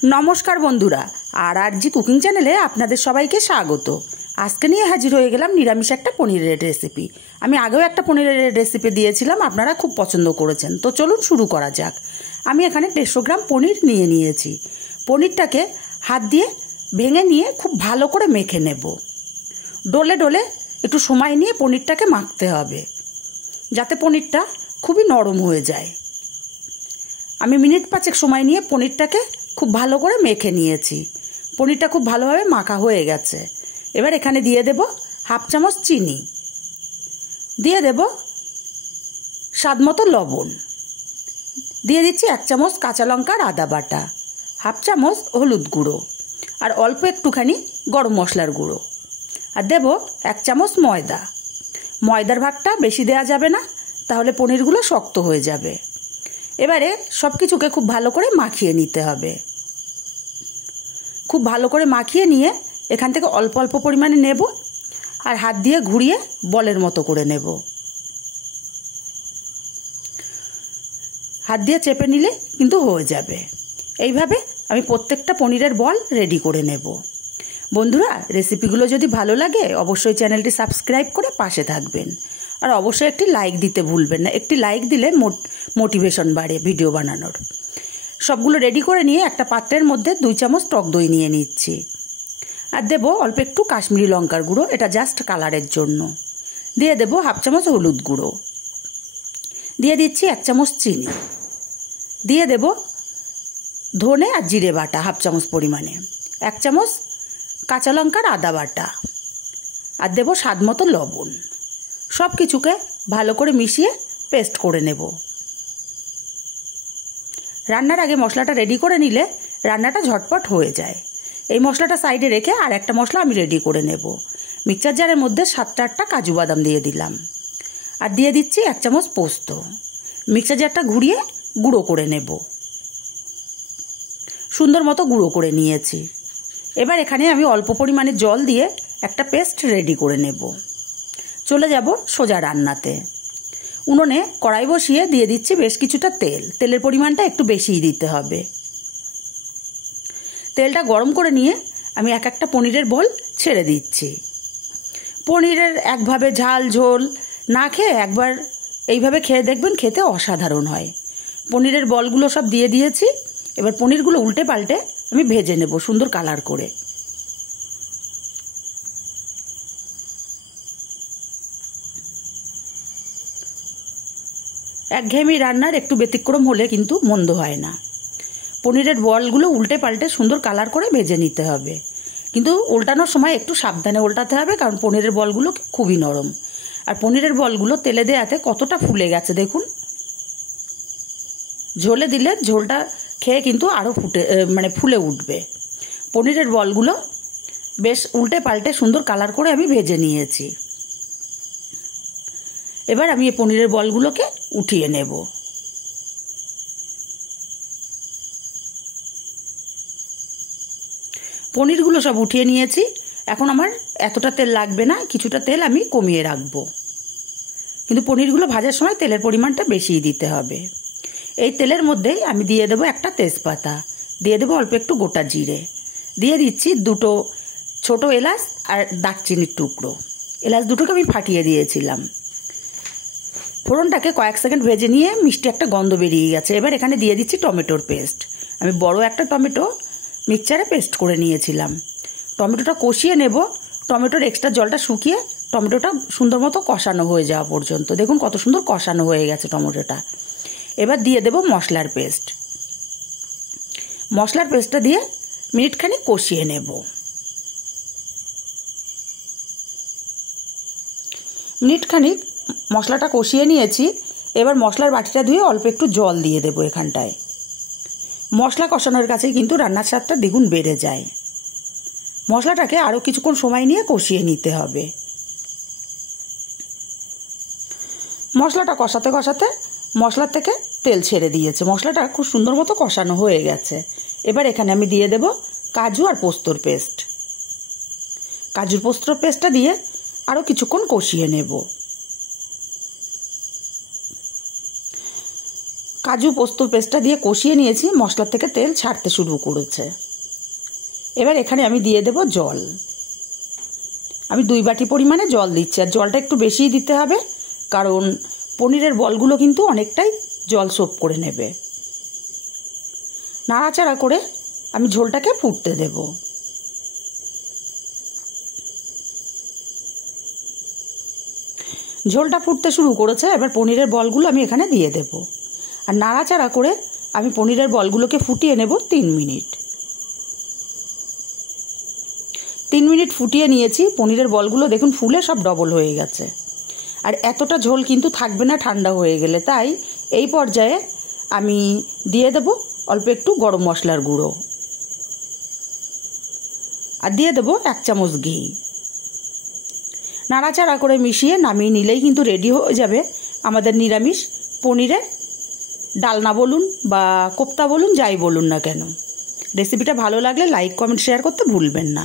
नमस्कार बंधुरा RG cooking चैनेले आपनादेर सबाइके स्वागत। आजके निये हाजिर हये गेलाम निरामिष एकटा पनिरेर रेसिपि। आमी आगेओ एकटा पनिरेर रेसिपि दियेछिलाम, आपनारा खूब पछंद करेछेन। तो चलुन शुरू करा जाक। आमी एखाने 150 ग्राम पनिर निये नियेछि। पनिरटाके हाथ दिये भेंगे निये खूब भालो करे मेखे नेब। डोले डोले एकटु समय निये पनिरटाके माखते हबे जाते पनिरटा खूबই नरम हये जाय। आमी मिनिट 5 समय निये पनिरटाके खूब भालो करे मेखे नियेछि। पनिरटा खूब भालोभाबे माखा हये गेছে। एबार एखाने दिये देब हाफ चामच चीनी, दिये देब स्वादमतो लवण, दिये दिচ্ছি 1 चामच काँचा लंकार आदा बाटा, हाफ चामच हलुद गुঁড়ো और अल्प एकटुखानी गरम मशलार गुঁড়ো और देब 1 चामच मयदा। मयदार भागटा बेशी देওয়া যাবে না, তাহলে পনিরগুলো শক্ত হয়ে যাবে। এবারে সবকিছুকে খুব ভালো করে মাখিয়ে নিতে হবে। খুব ভালো করে মাখিয়ে নিয়ে এখান থেকে অল্প অল্প পরিমাণে নেব আর হাত দিয়ে ঘুরিয়ে বলের মতো করে নেব। হাত দিয়ে চেপে নিলে কিন্তু হয়ে যাবে। এইভাবে আমি প্রত্যেকটা পনিরের বল রেডি করে নেব। বন্ধুরা, রেসিপিগুলো যদি ভালো লাগে অবশ্যই চ্যানেলটি সাবস্ক্রাইব করে পাশে থাকবেন আর অবশ্যই একটি লাইক দিতে ভুলবেন না। একটি লাইক দিলে মোটিভেশন বাড়ে ভিডিও বানানোর। সবগুলো রেডি করে নিয়ে একটা পাত্রের মধ্যে 2 চামচ টক দই নিয়ে নিচ্ছি আর দেব অল্প একটু কাশ্মীরি লঙ্কার গুঁড়ো, এটা জাস্ট কালারের জন্য। দিয়ে দেব হাফ চামচ হলুদ গুঁড়ো, দিয়ে দিচ্ছি 1 চামচ চিনি, দিয়ে দেব ধনে আর জিরে বাটা হাফ চামচ পরিমাণে, 1 চামচ কাঁচা লঙ্কার আদা বাটা আর দেব স্বাদমতো লবণ। সব কিছুকে ভালো করে মিশিয়ে পেস্ট করে নেব। রান্নার আগে মশলাটা রেডি করে নিলে রান্নাটা ঝটপট হয়ে যায়। এই মশলাটা সাইডে রেখে আর একটা মশলা আমি রেডি করে নেব। মিক্সচার জারের মধ্যে 7-8টা কাজু বাদাম দিয়ে দিলাম আর দিয়ে দিচ্ছি 1 চামচ পোস্ত। মিক্সচার জারটা ঘুরিয়ে গুঁড়ো করে নেব। সুন্দর মতো গুঁড়ো করে নিয়েছি। এবার এখানে আমি অল্প পরিমাণে জল দিয়ে একটা পেস্ট রেডি করে নেব। চলে যাব সোজা রান্নাতে। উনুনে কড়াই বসিয়ে দিয়ে দিচ্ছি বেশ কিছুটা তেল। তেলের পরিমাণটা একটু বেশিই দিতে হবে। তেলটা গরম করে নিয়ে আমি এক একটা পনিরের বল ছেড়ে দিচ্ছি। পনিরের একভাবে ঝাল ঝোল না খেয়ে একবার এইভাবে খেয়ে দেখবেন, খেতে অসাধারণ হয়। পনিরের বলগুলো সব দিয়ে দিয়েছি। এবার পনিরগুলো উল্টে পাল্টে আমি ভেজে নেব সুন্দর কালার করে। একঘেয়েমি রান্নার একটু ব্যতিক্রম হলে কিন্তু মন্দ হয় না। পনিরের বলগুলো উল্টে পাল্টে সুন্দর কালার করে ভেজে নিতে হবে, কিন্তু উল্টানোর সময় একটু সাবধানে উল্টাতে হবে, কারণ পনিরের বলগুলো খুবই নরম। আর পনিরের বলগুলো তেলে দেওয়াতে কতটা ফুলে গেছে দেখুন। ঝোলে দিলে ঝোলটা খেয়ে কিন্তু আরও ফুলে উঠবে। পনিরের বলগুলো বেশ উল্টে পাল্টে সুন্দর কালার করে আমি ভেজে নিয়েছি। এবার আমি এই পনিরের বলগুলোকে উঠিয়ে নেব। পনিরগুলো সব উঠিয়ে নিয়েছি। এখন আমার এতটা তেল লাগবে না, কিছুটা তেল আমি কমিয়ে রাখবো। কিন্তু পনিরগুলো ভাজার সময় তেলের পরিমাণটা বেশিই দিতে হবে। এই তেলের মধ্যেই আমি দিয়ে দেবো একটা তেজপাতা, দিয়ে দেবো অল্প একটু গোটা জিরে, দিয়ে দিচ্ছি 2টো ছোট এলাচ আর দারচিনির টুকরো। এলাচ দুটোকে আমি ফাটিয়ে দিয়েছিলাম। ফোড়নটাকে কয়েক সেকেন্ড ভেজে নিয়ে মিষ্টি একটা গন্ধ বেরিয়ে গেছে। এবার এখানে দিয়ে দিচ্ছি টমেটোর পেস্ট। আমি বড় একটা টমেটো মিক্সচারে পেস্ট করে নিয়েছিলাম। টমেটোটা কষিয়ে নেব। টমেটোর এক্সট্রা জলটা শুকিয়ে টমেটোটা সুন্দর মতো কষানো হয়ে যাওয়া পর্যন্ত। দেখুন কত সুন্দর কষানো হয়ে গেছে টমেটোটা। এবার দিয়ে দেব মশলার পেস্ট। মশলার পেস্টটা দিয়ে মিনিটখানি কষিয়ে নেব। মিনিটখানি মশলাটা কষিয়ে নিয়েছি। এবার মশলার বাটিটা ধুয়ে অল্প একটু জল দিয়ে দেবো এখানটায়। মশলা কষানোর কাছেই কিন্তু রান্নার স্বাদটা দ্বিগুণ বেড়ে যায়। মশলাটাকে আরও কিছুক্ষণ সময় নিয়ে কষিয়ে নিতে হবে। মশলাটা কষাতে কষাতে মশলার থেকে তেল ছেড়ে দিয়েছে। মশলাটা খুব সুন্দর মতো কষানো হয়ে গেছে। এবার এখানে আমি দিয়ে দেব কাজু আর পোস্তর পেস্ট। কাজুর পোস্তর পেস্টটা দিয়ে আরও কিছুক্ষণ কষিয়ে নেব। কাজু পোস্ত পেস্টটা দিয়ে কষিয়ে নিয়েছি, মশলা থেকে তেল ছাড়তে শুরু করেছে। এবার এখানে আমি দিয়ে দেব জল। আমি 2 বাটি পরিমাণে জল দিচ্ছি, আর জলটা একটু বেশিই দিতে হবে, কারণ পনিরের বলগুলো কিন্তু অনেকটাই জল সোপ করে নেবে। নাড়াচাড়া করে আমি ঝোলটাকে ফুটতে দেব। ঝোলটা ফুটতে শুরু করেছে, এবার পনিরের বলগুলো আমি এখানে দিয়ে দেব, আর নাড়াচাড়া করে আমি পনিরের বলগুলোকে ফুটিয়ে নেব 3 মিনিট। 3 মিনিট ফুটিয়ে নিয়েছি। পনিরের বলগুলো দেখুন ফুলে সব ডবল হয়ে গেছে, আর এতটা ঝোল কিন্তু থাকবে না ঠান্ডা হয়ে গেলে। তাই এই পর্যায়ে আমি দিয়ে দেব অল্প একটু গরম মশলার গুঁড়ো, আর দিয়ে দেব 1 চামচ ঘি। নাড়াচাড়া করে মিশিয়ে নামিয়ে নিলেই কিন্তু রেডি হয়ে যাবে আমাদের নিরামিষ পনিরের ডালনা বলুন বা কোপ্তা বলুন, যাই বলুন না কেন। রেসিপিটা ভালো লাগলে লাইক, কমেন্ট, শেয়ার করতে ভুলবেন না।